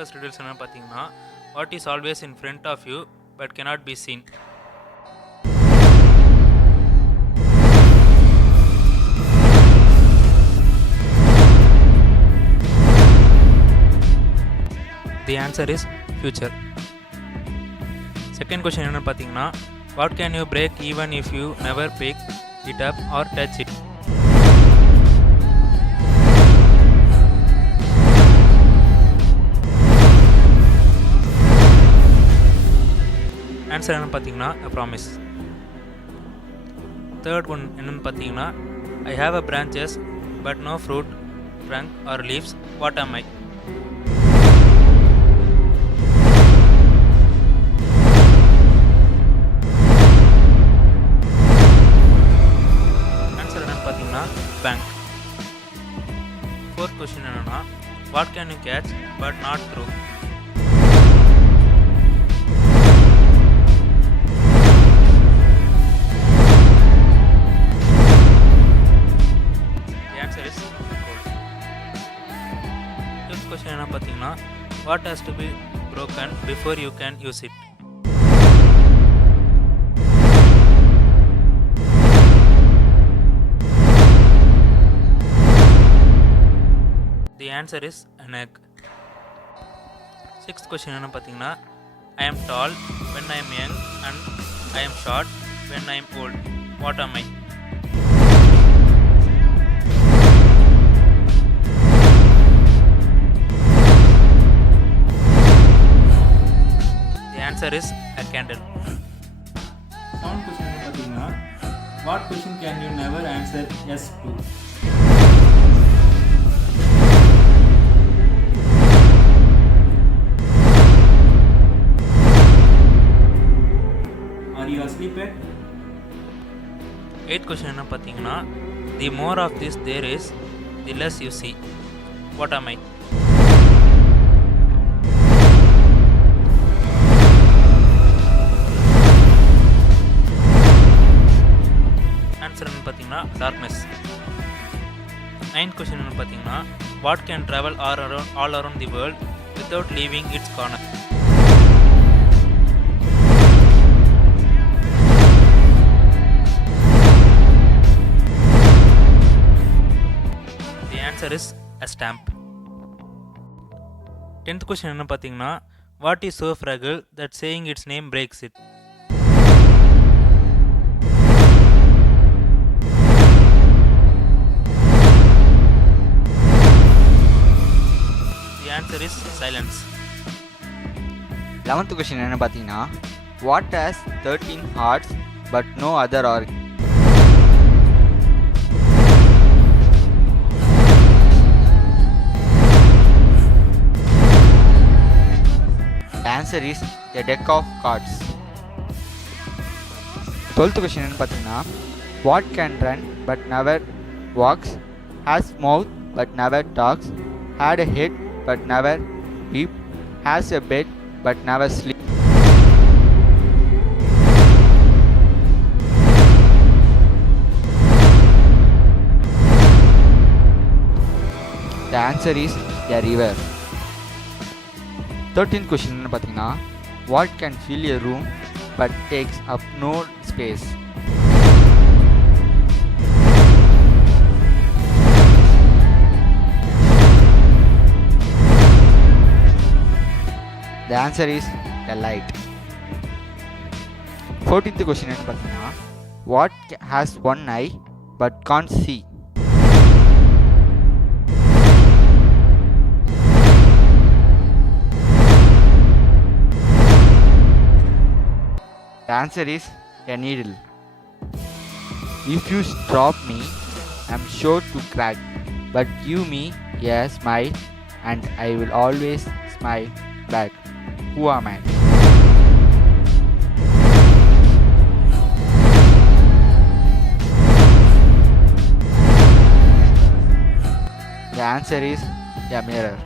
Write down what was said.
First riddles என்ன பார்த்தீங்கன்னா, what is always in front of you but cannot be seen? The answer is future. Second question என்ன பார்த்தீங்கன்னா, what can you break even if you never pick it up or touch it? Answer என்னன்னு பார்த்தீங்கன்னா a promise. Third one என்னன்னு பார்த்தீங்கன்னா, I have a branches but no fruit, trunk or leaves. What am I? Answer என்னன்னு பார்த்தீங்கன்னா bank. Fourth question என்னன்னா, what can you catch but not throw? Question என்ன பார்த்தீங்கன்னா, what has to be broken before you can use it? The answer is an egg. Sixth question என்ன பார்த்தீங்கன்னா, I am tall when I am young and I am short when I am old. What am I? Answer is a candle. Sound question என்ன பார்த்தீங்கன்னா, what question can you never answer yes to? Are you asleep yet? Eighth question என்ன பார்த்தீங்கன்னா, the more of this there is, the less you see. What am I? பார்த்தீங்கன்னா darkness. Ninth question என்ன பார்த்தீங்கன்னா, what can travel all around the world without leaving it's corner? The answer is a stamp. 10th question என்ன பார்த்தீங்கன்னா, what is so fragile that saying its name breaks it? Answer is silence. 11th question என்ன பார்த்தீங்கன்னா, what has 13 hearts but no other organ? The answer is a deck of cards. 12th question என்ன பார்த்தீங்கன்னா, what can run but never walks, has mouth but never talks, had a head but never weep, has a bed but never sleep? The answer is a river. 13th question என்ன பார்த்தீங்கன்னா, what can fill a room but takes up no space? The answer is a light. 14th question என்ன பார்த்தீங்கன்னா, what has one eye but can't see? The answer is a needle. If you drop me, I'm sure to crack, but give me a smile and I will always smile back. Who am I? The answer is a mirror.